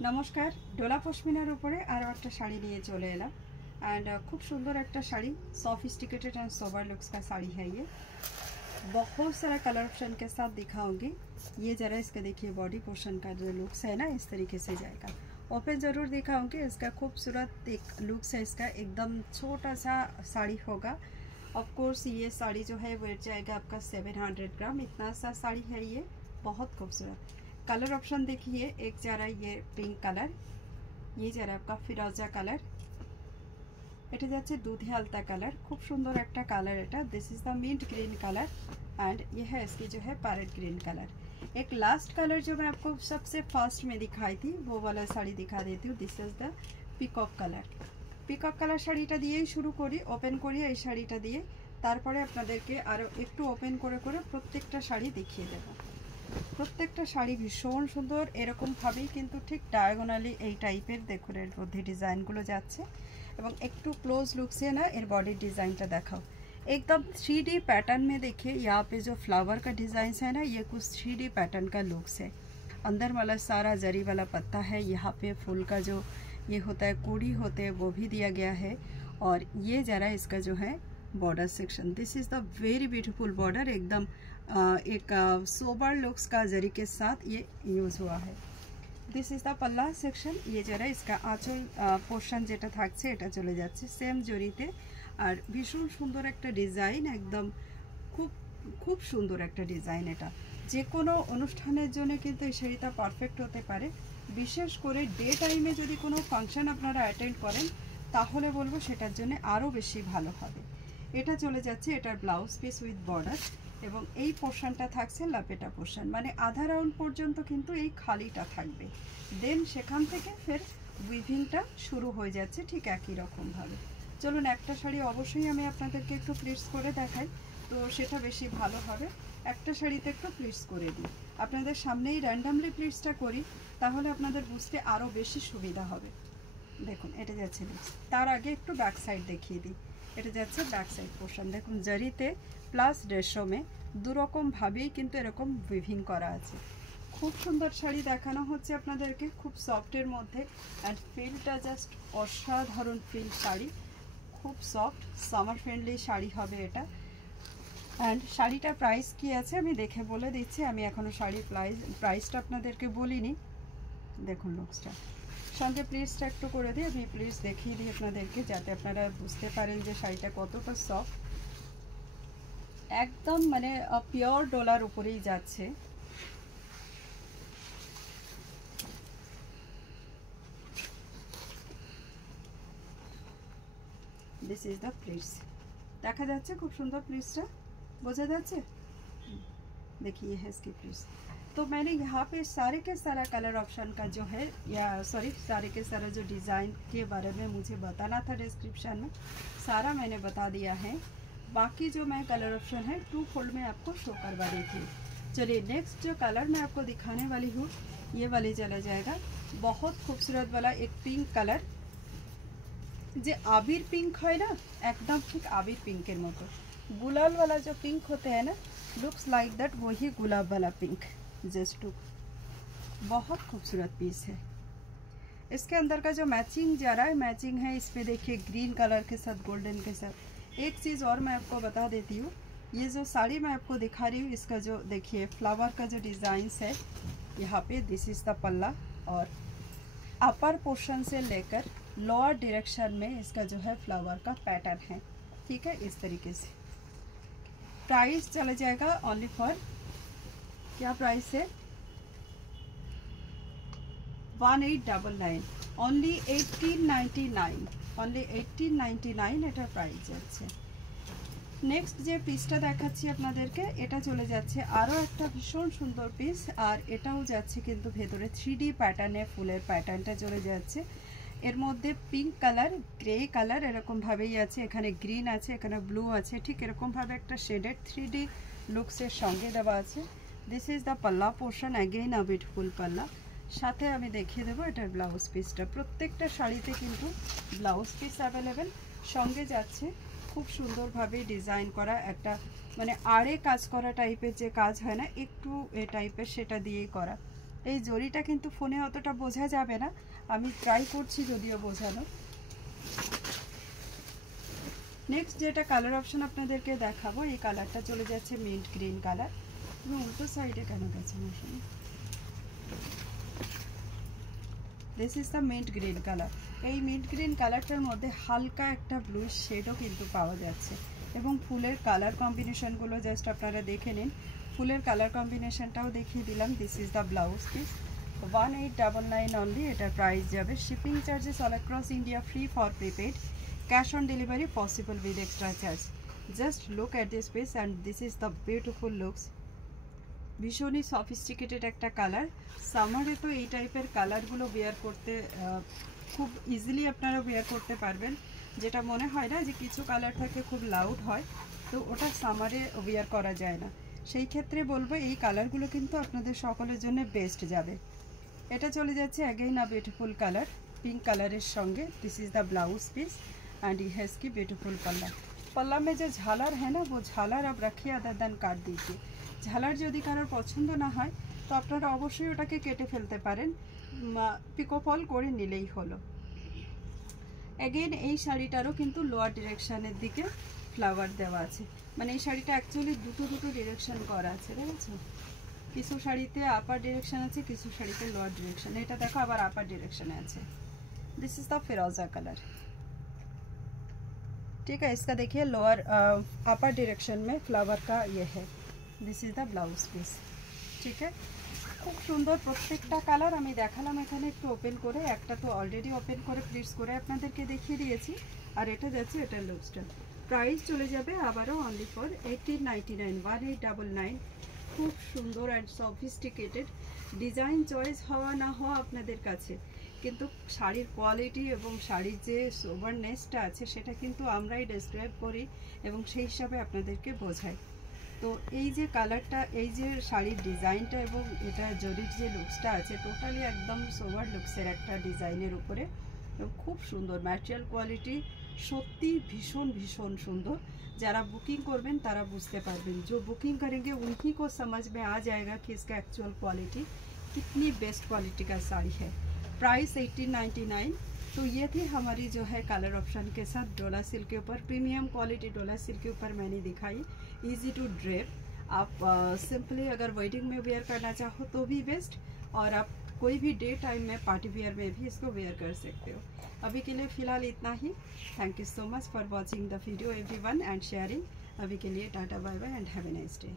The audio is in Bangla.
নমস্কার, ডোলা পশমিনার উপরে আরও একটা শাড়ি নিয়ে চলে एला एंड खूब सुंदर एक sari sophisticated and sober looks का साड़ी है। ये बहुत सारा कलर ऑप्शन के साथ दिखाऊंगी। ये ज़रा इसका देखिए बॉडी पोर्शन का जो लुक्स है ना, इस तरीके से जाएगा। ओपन ज़रूर दिखाऊंगी। इसका खूबसूरत एक लुक्स है, इसका एकदम छोटा सा साड़ी होगा। ऑफ कोर्स ये साड़ी जो है वेट जाएगा आपका 700 ग्राम। इतना सा साड़ी है ये, बहुत खूबसूरत। कलर ऑप्शन देखिए, एक जरा ये पिंक कलर, ये जरा आपका फिरोजा कलर, এটা যাচ্ছে दूधी आलता कलर, खूब सुंदर एक कलर এটা। This is the mint green colour and ये है इसकी जो है पैरेट ग्रीन कलर। एक लास्ट कलर जो मैं आपको सबसे फर्स्ट में दिखाई थी वो वाला साड़ी दिखा देती हूँ। This is the peacock colour. Peacock colour শাড়িটা দিয়েই শুরু করি, ওপেন করি এই শাড়িটা দিয়ে, তারপরে আপনাদেরকে আরও একটু ওপেন করে করে প্রত্যেকটা শাড়ি দেখিয়ে দেব। প্রত্যেকটা শাড়ি ভীষণ সুন্দর, এরকমভাবেই কিন্তু ঠিক ডায়াগোনালি এই টাইপের দেখুন এর মধ্যে ডিজাইনগুলো যাচ্ছে। এবং একটু क्लोज लुक से ना एर बॉडी डिज़ाइन का दिखाओ। एकदम 3D पैटर्न में देखिए, यहाँ पे जो फ्लावर का डिज़ाइन है ना, ये कुछ 3D पैटर्न का लुक्स है। अंदर वाला सारा जरी वाला पत्ता है, यहाँ पे फूल का जो ये होता है कूड़ी होते हैं वो भी दिया गया है। और ये ज़रा इसका जो है border section, this is the very beautiful border. एकदम एक सोबर लुक्स का जरी के साथ ये यूज़ हुआ है। दिस इज द पल्ला सेक्शन। ये जरा इसका आँचल पोर्शन जेटा থাকছে এটা চলে যাচ্ছে সেম জরিতে। আর ভীষণ সুন্দর একটা ডিজাইন, একদম খুব খুব সুন্দর একটা ডিজাইন। এটা যে কোনো অনুষ্ঠানের জন্য কিন্তু এই শাড়িটা পারফেক্ট হতে পারে। বিশেষ করে ডে টাইমে যদি কোনো ফাংশন আপনারা অ্যাটেন্ড করেন তাহলে বলবো সেটার জন্য আরও বেশি ভালো হবে। এটা চলে যাচ্ছে এটার ব্লাউজ পিস উইথ বর্ডার এবং এই পোর্শনটা থাকছে লাপেটা পোর্শন, মানে আধা রাউন্ড পর্যন্ত কিন্তু এই খালিটা থাকবে। দেন সেখান থেকে ফের উইভিংটা শুরু হয়ে যাচ্ছে ঠিক একই রকমভাবে। চলুন একটা শাড়ি অবশ্যই আমি আপনাদেরকে একটু প্লিটস করে দেখাই, তো সেটা বেশি ভালো হবে। একটা শাড়িতে একটু প্লিটস করে দিই, আপনাদের সামনেই র্যান্ডামলি প্লিটসটা করি, তাহলে আপনাদের বুঝতে আরও বেশি সুবিধা হবে। দেখুন এটা যাচ্ছে প্লিটস, তার আগে একটু ব্যাক সাইড দেখিয়ে দিই। এটা যাচ্ছে ব্যাক সাইড পোর্শন, দেখুন জরিতে প্লাস রেশমে দুরকমভাবেই কিন্তু এরকম উইভিং করা আছে। খুব সুন্দর শাড়ি দেখানো হচ্ছে আপনাদেরকে, খুব সফটের মধ্যে অ্যান্ড ফিলটা জাস্ট অসাধারণ ফিল। শাড়ি খুব সফট, সামার ফ্রেন্ডলি শাড়ি হবে এটা। অ্যান্ড শাড়িটার প্রাইস কি আছে আমি দেখে বলে দিচ্ছি। আমি এখনও শাড়ির প্রাইসটা আপনাদেরকে বলিনি। দেখুন লুকসটা, সঙ্গে প্লিজটা একটু করে দিই, আমি প্লিজ দেখিয়ে দিই আপনাদেরকে যাতে আপনারা বুঝতে পারেন যে শাড়িটা কতটা সফট। একদম মানে পিওর ডলার উপরেই যাচ্ছে। दिस इज द प्लीट्स, देखा जाच्छे खूब सुंदर प्लीट्सटा, बोझा जाच्छे। देखिए है इसकी प्लीट्स। तो मैंने यहाँ पे सारे के सारा कलर ऑप्शन का जो है, या सॉरी सारे के सारा जो डिज़ाइन के बारे में मुझे बताना था डिस्क्रिप्शन में, सारा मैंने बता दिया है। बाकी जो मैं कलर ऑप्शन है 2 फोल्ड में आपको शो करवा दी थी। चलिए नेक्स्ट जो कलर मैं आपको दिखाने वाली हूँ ये वाली चला जाएगा। बहुत खूबसूरत वाला एक पिंक कलर, যে আবির पिंक है ना, एकदम ठीक आबिर पिंकर मतो। गुलाल वाला जो पिंक होते हैं ना, लुक्स लाइक दैट, वही गुलाब वाला पिंक जस्ट टू। बहुत खूबसूरत पीस है। इसके अंदर का जो मैचिंग जा रहा है, मैचिंग है इस पे देखिए ग्रीन कलर के साथ गोल्डन के साथ। एक चीज़ और मैं आपको बता देती हूँ, ये जो साड़ी मैं आपको दिखा रही हूँ इसका जो देखिए फ्लावर का जो डिज़ाइंस है यहाँ पे, दिस इज़ द पल्ला। और अपर पोर्शन से लेकर लोअर डायरेक्शन में इसका जो है फ्लावर का पैटर्न है, ठीक है इस तरीके से। प्राइस चला जाएगा ओनली फॉर, क्या प्राइस है, 1899, ओनली 1899, ओनली 1899 एटार प्राइस যাচ্ছে। नेक्स्ट যে পিসটা দেখাচ্ছি আপনাদেরকে, এটা চলে যাচ্ছে আরও একটা ভীষণ সুন্দর পিস। আর এটাও যাচ্ছে কিন্তু ভেতরে 3D প্যাটার্নে ফুলের প্যাটার্নটা চলে যাচ্ছে। এর মধ্যে পিঙ্ক কালার, গ্রে কালার এরকমভাবেই আছে, এখানে গ্রিন আছে, এখানে ব্লু আছে, ঠিক এরকমভাবে একটা শেডেড 3D লুকসের সঙ্গে দেওয়া আছে। দিস ইজ দ্য পাল্লা পোর্শন, অ্যাগেইন আ বিউটিফুল পাল্লা। সাথে আমি দেখিয়ে দেবো এটার ব্লাউজ পিসটা। প্রত্যেকটা শাড়িতে কিন্তু ব্লাউজ পিস অ্যাভেলেবেল সঙ্গে যাচ্ছে। খুব সুন্দরভাবে ডিজাইন করা একটা, মানে আড়ে কাজ করা টাইপের যে কাজ হয় না একটু এ টাইপের, সেটা দিয়েই করা। এই জরিটা কিন্তু ফোনে অতটা বোঝা যাবে না, আমি ট্রাই করছি যদিও বোঝানো। নেক্সট যেটা কালার অপশন আপনাদেরকে দেখাবো, এই কালারটা চলে যাচ্ছে মিন্ট গ্রিন কালার। তুমি উল্টো সাইডে কেন গেছে? This is the mint green colour. এই মিন্ট গ্রিন কালারটার মধ্যে হালকা একটা ব্লু শেডও কিন্তু পাওয়া যাচ্ছে, এবং ফুলের কালার কম্বিনেশনগুলো জাস্ট আপনারা দেখে নিন। ফুলের কালার কম্বিনেশনটাও দেখিয়ে দিলাম। This is the blouse piece, 1899 only. এটার প্রাইস যাবে। Shipping charges all across India, free for prepaid, cash on delivery possible with extra charge. Just look at this piece and this is the beautiful looks. ভীষণই সফিস্টিকেটেড একটা কালার। সামারে তো এই টাইপের কালারগুলো ওয়্যার করতে খুব ইজিলি আপনারা ওয়্যার করতে পারবেন। যেটা মনে হয় না যে কিছু কালার থাকে খুব লাউড হয়, তো ওটা সামারে ওয়্যার করা যায় না। সেই ক্ষেত্রে বলবো এই কালারগুলো কিন্তু আপনাদের সকলের জন্য বেস্ট যাবে। এটা চলে যাচ্ছে again a beautiful colour, pink colour संगे। This is the blouse piece and ये है इसकी ब्यूटीफुल पल्ला। पल्ला में जो झालर है ना, वो झालर अब रखिए, अदर देन काट दीजिए। झालर यदि कारोर पसंद ना है तो आपनारा अवश्य ओटाके केटे फेलते पारेन, पिको फल करे निलेई हलो। एगेन এই শাড়িটারও কিন্তু লোয়ার ডিরেকশনের দিকে ফ্লাওয়ার দেওয়া আছে, মানে এই শাড়িটা অ্যাকচুয়ালি দুটো ডিরেকশন করা আছে, দেখেছো? কিছু শাড়িতে আপার ডিরেকশন আছে, কিছু শাড়িতে লোয়ার ডিরেকশন। এটা দেখো আবার আপার ডিরেকশনে আছে। दिस इज द फिरोजा कलर, ठीक है। इसका देखिए लोअर अपर डायरेक्शन में फ्लावर का ये है। This is the blouse piece, ठीक है। खूब सुंदर प्रत्येकटा कलर आमी देखालाम एखाने एकटु ओपेन करे, एकटा तो अलरेडी ओपेन करे प्लिट्स करे आपनादेरके देखिए दिएछि, और एटा जाच्छे एटार लुक्सटा। प्राइस चले जाबे आबारो ओनली फर 1899, 1899। खूब सुंदर एंड सफिस्टिकेटेड डिजाइन चয়েস হওয়া না হওয়া আপনাদের কাছে, কিন্তু শাড়ির কোয়ালিটি এবং শাড়ির যে সোভারনেসটা আছে সেটা কিন্তু আমরাই ডেসক্রাইব করি এবং সেই হিসাবে আপনাদেরকে বোঝাই। তো এই যে কালারটা, এই যে শাড়ির ডিজাইনটা এবং এটা জরির যে লুকসটা আছে, টোটালি একদম সোভার লুকসের একটা ডিজাইনের উপরে, এবং খুব সুন্দর ম্যাটেরিয়াল কোয়ালিটি, সত্যি ভীষণ ভীষণ সুন্দর। যারা বুকিং করবেন তারা বুঝতে পারবেন, जो बुकिंग करेंगे उन्हीं को समझ में आ जाएगा कि इसका एक्चुअल क्वालिटी कितनी बेस्ट क्वालिटी का साड़ी है। प्राइस 1899। तो ये थी हमारी जो है कलर ऑप्शन के साथ डोला सिल्क के ऊपर, प्रीमियम क्वालिटी डोला सिल्क के ऊपर मैंने दिखाई। इजी टू ड्रेप, आप सिंपली अगर वेडिंग में वेयर करना चाहो तो भी बेस्ट, और आप कोई भी डे टाइम में पार्टी वेयर में भी इसको वेयर कर सकते हो। अभी के लिए फ़िलहाल इतना ही। Thank you so much for watching the video everyone and sharing. अभी के लिए tata bye bye and have a nice day.